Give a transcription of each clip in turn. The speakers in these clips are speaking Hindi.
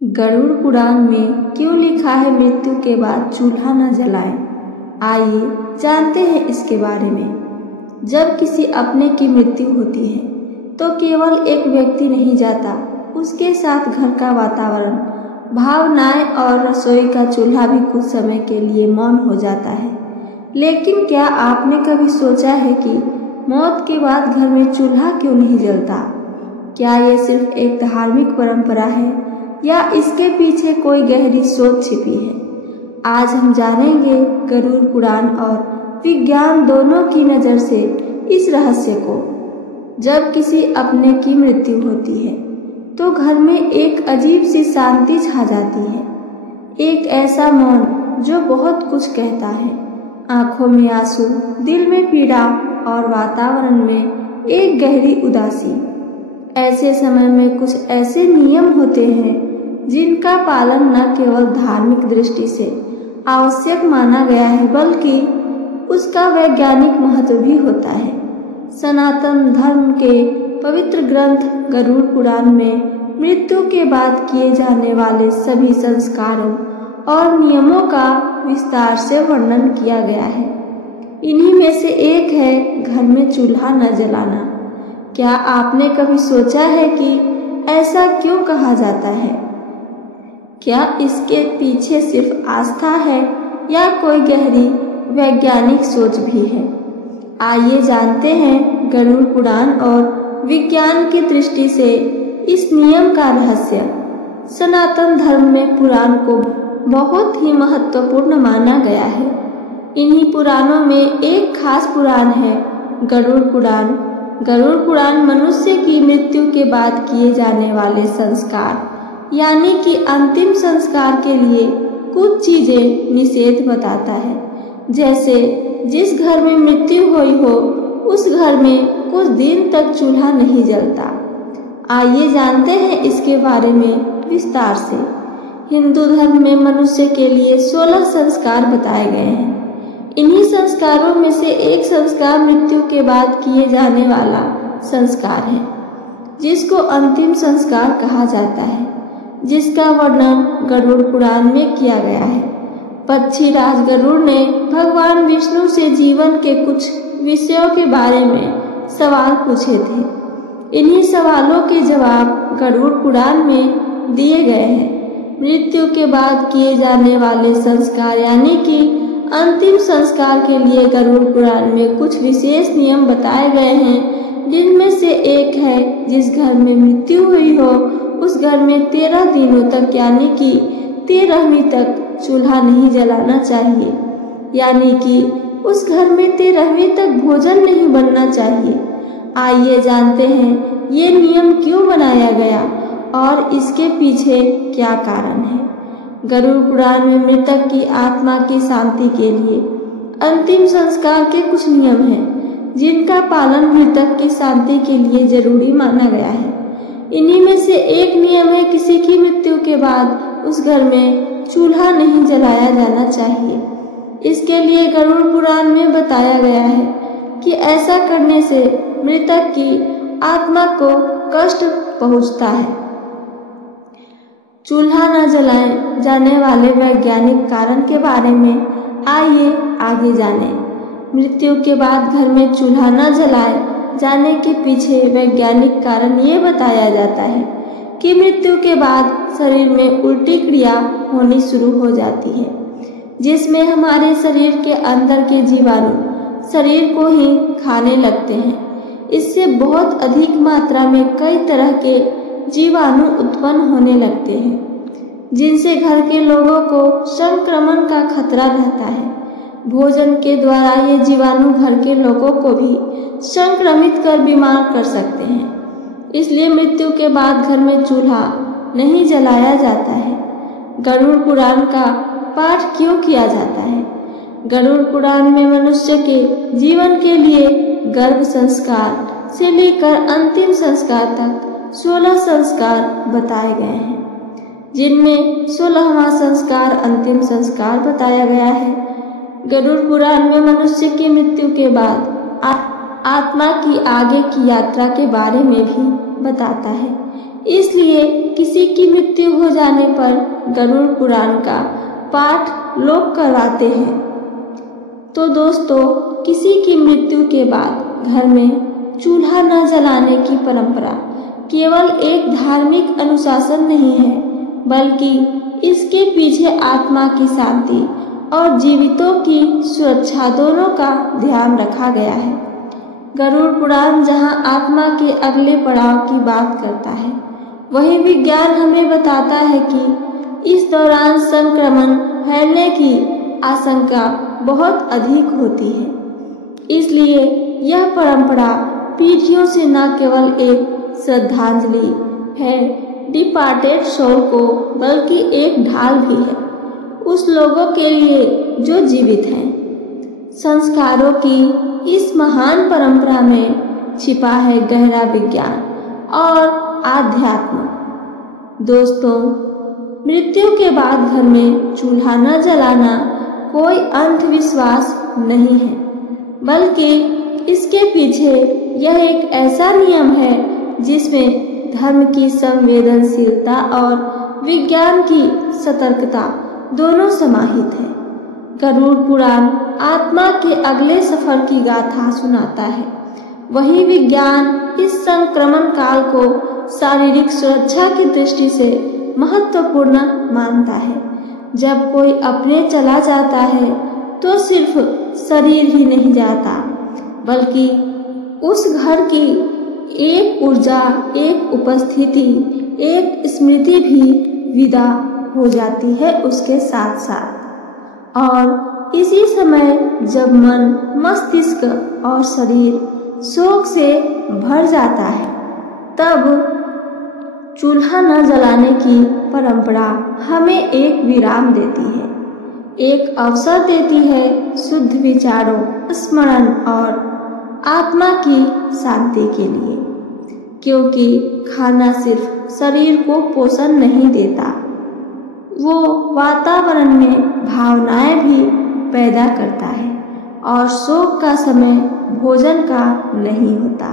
गरुड़ पुराण में क्यों लिखा है मृत्यु के बाद चूल्हा न जलाएं? आइए जानते हैं इसके बारे में। जब किसी अपने की मृत्यु होती है तो केवल एक व्यक्ति नहीं जाता, उसके साथ घर का वातावरण, भावनाएं और रसोई का चूल्हा भी कुछ समय के लिए मौन हो जाता है। लेकिन क्या आपने कभी सोचा है कि मौत के बाद घर में चूल्हा क्यों नहीं जलता? क्या ये सिर्फ एक धार्मिक परंपरा है या इसके पीछे कोई गहरी सोच छिपी है? आज हम जानेंगे गरुड़ पुराण और विज्ञान दोनों की नज़र से इस रहस्य को। जब किसी अपने की मृत्यु होती है तो घर में एक अजीब सी शांति छा जाती है, एक ऐसा मौन जो बहुत कुछ कहता है। आंखों में आंसू, दिल में पीड़ा और वातावरण में एक गहरी उदासी। ऐसे समय में कुछ ऐसे नियम होते हैं जिनका पालन न केवल धार्मिक दृष्टि से आवश्यक माना गया है बल्कि उसका वैज्ञानिक महत्व भी होता है। सनातन धर्म के पवित्र ग्रंथ गरुड़ पुराण में मृत्यु के बाद किए जाने वाले सभी संस्कारों और नियमों का विस्तार से वर्णन किया गया है। इन्हीं में से एक है घर में चूल्हा न जलाना। क्या आपने कभी सोचा है कि ऐसा क्यों कहा जाता है? क्या इसके पीछे सिर्फ आस्था है या कोई गहरी वैज्ञानिक सोच भी है? आइए जानते हैं गरुड़ पुराण और विज्ञान की दृष्टि से इस नियम का रहस्य। सनातन धर्म में पुराण को बहुत ही महत्वपूर्ण माना गया है। इन्हीं पुराणों में एक खास पुराण है गरुड़ पुराण। गरुड़ पुराण मनुष्य की मृत्यु के बाद किए जाने वाले संस्कार यानी कि अंतिम संस्कार के लिए कुछ चीजें निषेध बताता है। जैसे जिस घर में मृत्यु हुई हो उस घर में कुछ दिन तक चूल्हा नहीं जलता। आइए जानते हैं इसके बारे में विस्तार से। हिंदू धर्म में मनुष्य के लिए 16 संस्कार बताए गए हैं। इन्हीं संस्कारों में से एक संस्कार मृत्यु के बाद किए जाने वाला संस्कार है, जिसको अंतिम संस्कार कहा जाता है, जिसका वर्णन गरुड़ पुराण में किया गया है। पक्षीराज गरुड़ ने भगवान विष्णु से जीवन के कुछ विषयों के बारे में सवाल पूछे थे। इन्हीं सवालों के जवाब गरुड़ पुराण में दिए गए हैं। मृत्यु के बाद किए जाने वाले संस्कार यानी कि अंतिम संस्कार के लिए गरुड़ पुराण में कुछ विशेष नियम बताए गए हैं, जिनमें से एक है जिस घर में मृत्यु हुई हो उस घर में 13 दिनों तक यानी कि 13वीं तक चूल्हा नहीं जलाना चाहिए, यानी कि उस घर में 13वीं तक भोजन नहीं बनना चाहिए। आइए जानते हैं ये नियम क्यों बनाया गया और इसके पीछे क्या कारण है। गरुड़ पुराण में मृतक की आत्मा की शांति के लिए अंतिम संस्कार के कुछ नियम हैं, जिनका पालन मृतक की शांति के लिए जरूरी माना गया है। इन्हीं में से एक नियम है किसी की मृत्यु के बाद उस घर में चूल्हा नहीं जलाया जाना चाहिए। इसके लिए गरुड़ पुराण में बताया गया है कि ऐसा करने से मृतक की आत्मा को कष्ट पहुंचता है। चूल्हा न जलाए जाने वाले वैज्ञानिक कारण के बारे में आइए आगे जानें। मृत्यु के बाद घर में चूल्हा न जलाए जाने के पीछे वैज्ञानिक कारण ये बताया जाता है कि मृत्यु के बाद शरीर में उल्टी क्रिया होनी शुरू हो जाती है, जिसमें हमारे शरीर के अंदर के जीवाणु शरीर को ही खाने लगते हैं। इससे बहुत अधिक मात्रा में कई तरह के जीवाणु उत्पन्न होने लगते हैं, जिनसे घर के लोगों को संक्रमण का खतरा रहता है। भोजन के द्वारा ये जीवाणु घर के लोगों को भी संक्रमित कर बीमार कर सकते हैं। इसलिए मृत्यु के बाद घर में चूल्हा नहीं जलाया जाता है। गरुड़ पुराण का पाठ क्यों किया जाता है? गरुड़ पुराण में मनुष्य के जीवन के लिए गर्भ संस्कार से लेकर अंतिम संस्कार तक 16 संस्कार बताए गए हैं, जिनमें 16वां संस्कार अंतिम संस्कार बताया गया है। गरुड़ पुराण में मनुष्य की मृत्यु के बाद आत्मा की आगे की यात्रा के बारे में भी बताता है। इसलिए किसी की मृत्यु हो जाने पर गरुड़ पुराण का पाठ लोग करवाते हैं। तो दोस्तों, किसी की मृत्यु के बाद घर में चूल्हा न जलाने की परंपरा केवल एक धार्मिक अनुशासन नहीं है, बल्कि इसके पीछे आत्मा की शांति और जीवितों की सुरक्षा दोनों का ध्यान रखा गया है। गरुड़ पुराण जहां आत्मा के अगले पड़ाव की बात करता है, वहीं विज्ञान हमें बताता है कि इस दौरान संक्रमण फैलने की आशंका बहुत अधिक होती है। इसलिए यह परंपरा पीढ़ियों से न केवल एक श्रद्धांजलि है डिपार्टेड सोल को, बल्कि एक ढाल भी है उस लोगों के लिए जो जीवित हैं। संस्कारों की इस महान परंपरा में छिपा है गहरा विज्ञान और आध्यात्म। दोस्तों, मृत्यु के बाद घर में चूल्हा न जलाना कोई अंधविश्वास नहीं है, बल्कि इसके पीछे यह एक ऐसा नियम है जिसमें धर्म की संवेदनशीलता और विज्ञान की सतर्कता दोनों समाहित है। गरुड़ पुराण आत्मा के अगले सफर की गाथा सुनाता है, वहीं विज्ञान इस संक्रमण काल को शारीरिक सुरक्षा की दृष्टि से महत्वपूर्ण मानता है। जब कोई अपने चला जाता है तो सिर्फ शरीर ही नहीं जाता, बल्कि उस घर की एक ऊर्जा, एक उपस्थिति, एक स्मृति भी विदा हो जाती है उसके साथ साथ। और इसी समय जब मन, मस्तिष्क और शरीर शोक से भर जाता है, तब चूल्हा न जलाने की परंपरा हमें एक विराम देती है, एक अवसर देती है शुद्ध विचारों, स्मरण और आत्मा की शांति के लिए। क्योंकि खाना सिर्फ शरीर को पोषण नहीं देता, वो वातावरण में भावनाएं भी पैदा करता है। और शोक का समय भोजन का नहीं होता,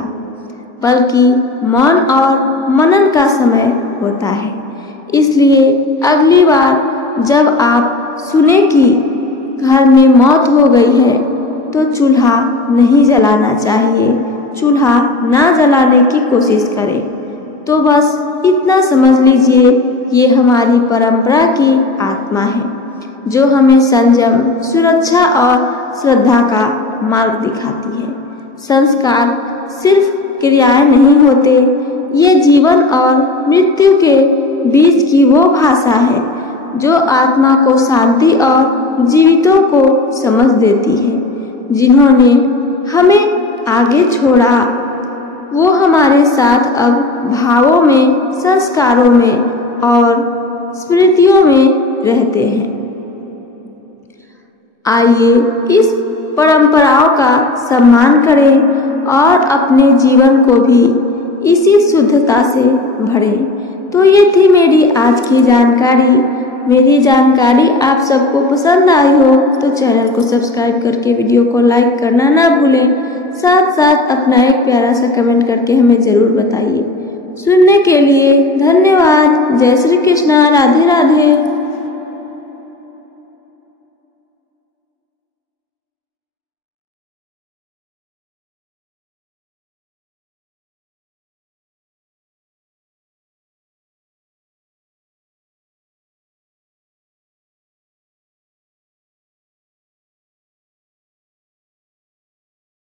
बल्कि मौन और मनन का समय होता है। इसलिए अगली बार जब आप सुने कि घर में मौत हो गई है, तो चूल्हा नहीं जलाना चाहिए, चूल्हा ना जलाने की कोशिश करें। तो बस इतना समझ लीजिए, ये हमारी परंपरा की आत्मा है जो हमें संयम, सुरक्षा और श्रद्धा का मार्ग दिखाती है। संस्कार सिर्फ क्रियाएं नहीं होते, ये जीवन और मृत्यु के बीच की वो भाषा है जो आत्मा को शांति और जीवितों को समझ देती है। जिन्होंने हमें आगे छोड़ा, वो हमारे साथ अब भावों में, संस्कारों में और स्मृतियों में रहते हैं। आइए इस परंपराओं का सम्मान करें और अपने जीवन को भी इसी शुद्धता से भरें। तो ये थी मेरी आज की जानकारी। मेरी जानकारी आप सबको पसंद आई हो तो चैनल को सब्सक्राइब करके वीडियो को लाइक करना ना भूलें। साथ साथ अपना एक प्यारा सा कमेंट करके हमें ज़रूर बताइए। सुनने के लिए धन्यवाद। जय श्री कृष्णा। राधे राधे।